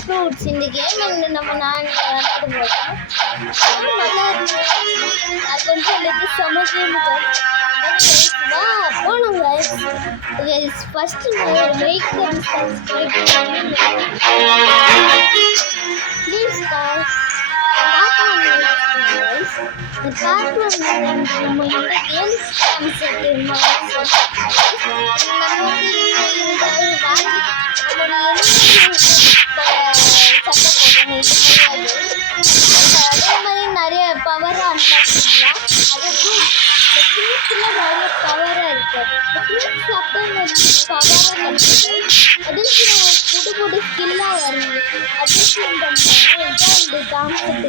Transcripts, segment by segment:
Fruits இந்த game நம்ம நான் விளையாட போகிறோம். நல்லா இருக்கு. அது கொஞ்சம் இது செம கேம் போனோம் guys. First like and subscribe please guys. இந்த பார்ட் ஒன் நம்ம இந்த கேம்ஸ் கான்செப்ட் நம்ம அதே மாதிரி நிறைய பவர் அன்லாக் பண்ணலாம். அதுக்கும் இந்த ஃப்ரூட்ஸ்ல நிறைய பவராக இருக்கு. இந்த ஃப்ரூட்ஸ் சாப்பிட்டா பவராக கிடைக்குது. அதுக்கு புது புது ஸ்கில்லாக வருது. அதுக்கு இந்த கான்செப்ட்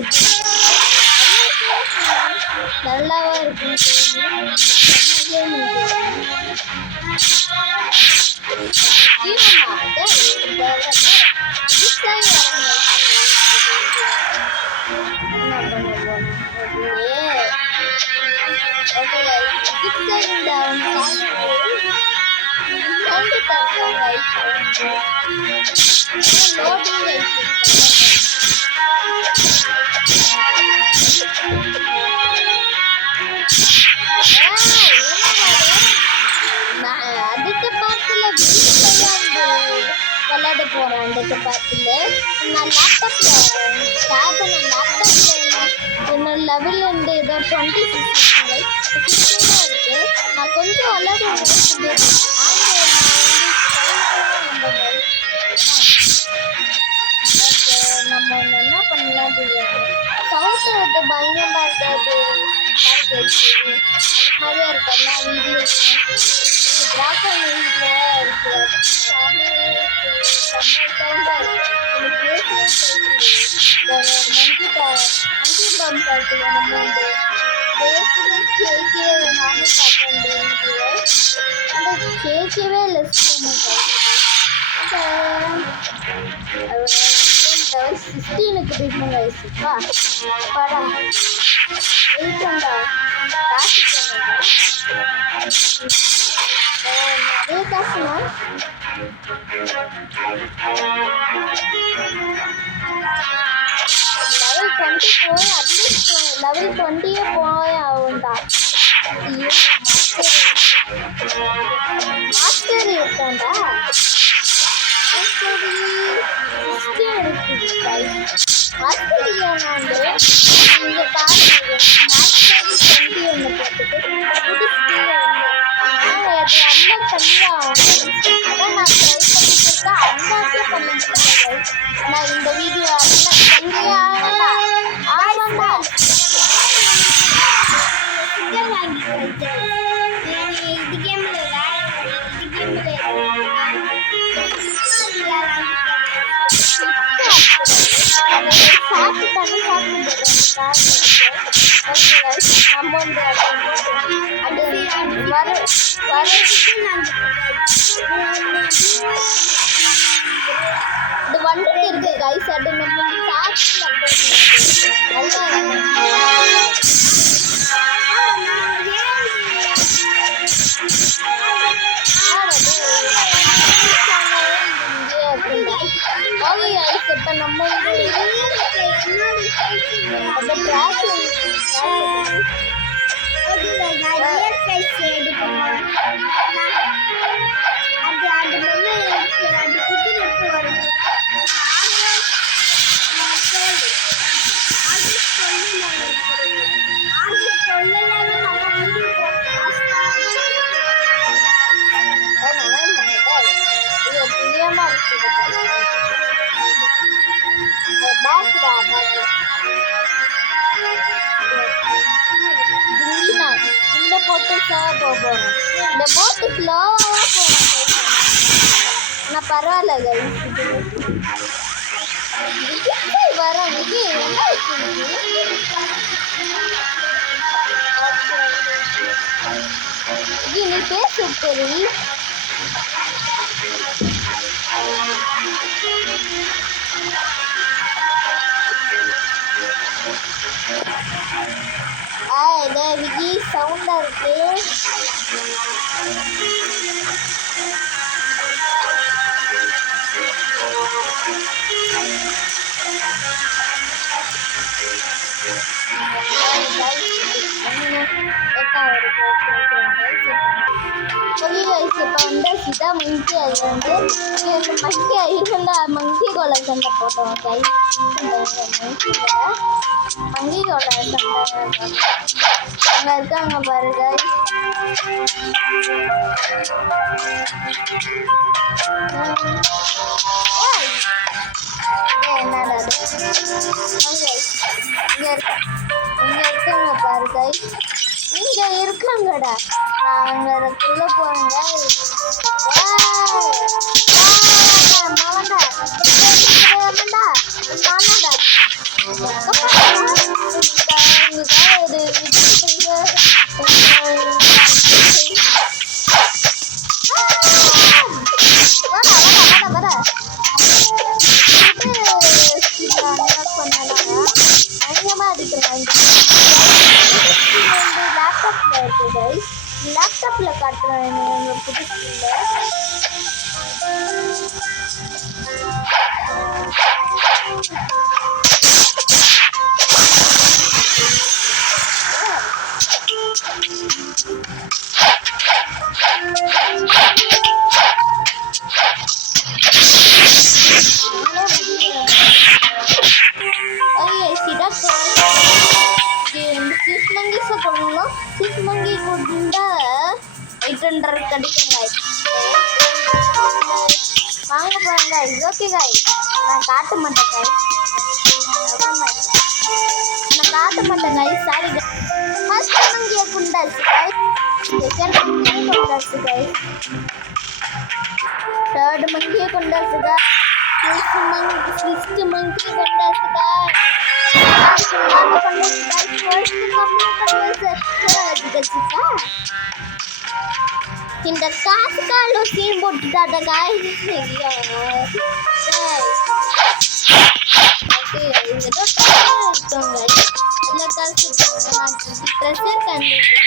நல்லாவா இருக்கு. விளையாட போகிறேன். அந்த பார்ட்டில் நான் லேப்டாப்பில் என்னோட லெவல் வந்து ஏதோ 26 இருக்குது. நான் கொஞ்சம் விளையாடுவேன். நம்ம என்ன பண்ணலாம் தெரியாது. சவுண்ட் வந்து பயங்கரமாக இருக்காது. நிறையா இருக்குல்ல வீடியோ டிராகன் இருக்கு. கேட்கவே இல்லை. 16க்கு போய்ட்டு வயசுப்பா படம் இருக்கண்டா காசு நிறைய காசுனா லெவல் 20 போய் அட்லீஸ்ட் லெவல் 20 போய் ஆகும்டா. மாஸ்டர் இருக்காண்டா. ஆஸ்திரேலியாவில் இங்கே பாருங்க தம்பி ஒன்று போட்டுட்டு புது அது அன்லாக் பண்ணி அதான் நான் ட்ரை பண்ணிட்டு அன்லாக்கே பண்ண முடியாது. நான் இந்த வீடியோ அன்லாக் பண்ணி ஆமாண்டா இது கேமில் சாப்பிட்டு தண்ணி நம்ம வந்து அது இது வந்துட்டு இருக்கு கைஸ். அது நம்ம இப்போ நம்ம இந்த போட்டு போகிறோம். இந்த போட்டு ஸ்லோவாக போகணும். ஆனால் பரவாயில்ல வரோம். இது என்ன இது நீ பேசு சரி. விஜி சவுண்டா இருக்கு. ஓகே கைஸ், இப்போ வந்து சிதா மங்கி அது வந்து மங்கி கோல சண்டை போட்டோம் கைஸ். மங்கி கோல சண்டை அங்கே இருக்காங்க பாரு கைஸ். என்னடா இங்க இருக்காங்க பாரு கைஸ். இங்க இருக்காங்கடா. நான் அங்க அதுக்குள்ள போறேங்க. லேப்டாப்ல காட்டுறேன் புதுசுல. சிஸ்மங்கி குண்டா 800 கிடைக்கும் guys. வாங்க போங்க guys. ஓகே guys, நான் காட்ட மாட்டேன் guys. நான் காட்ட மாட்டேன் guys. Sorry guys. ஃபர்ஸ்ட் மங்கிய குண்டாஸ் guys. செகண்ட் மங்கிய குண்டாஸ் guys. தேர்ட் மங்கிய குண்டாஸ் guys. ஃபிஃப்த் மங்கிய குண்டாஸ் guys. இந்த காசு காலு சீன் போட்டுட்டாத காய். ஓகே இந்த டோங்க இல்ல காசு ட்ரெஸ்ஸர் கண்டிப்பா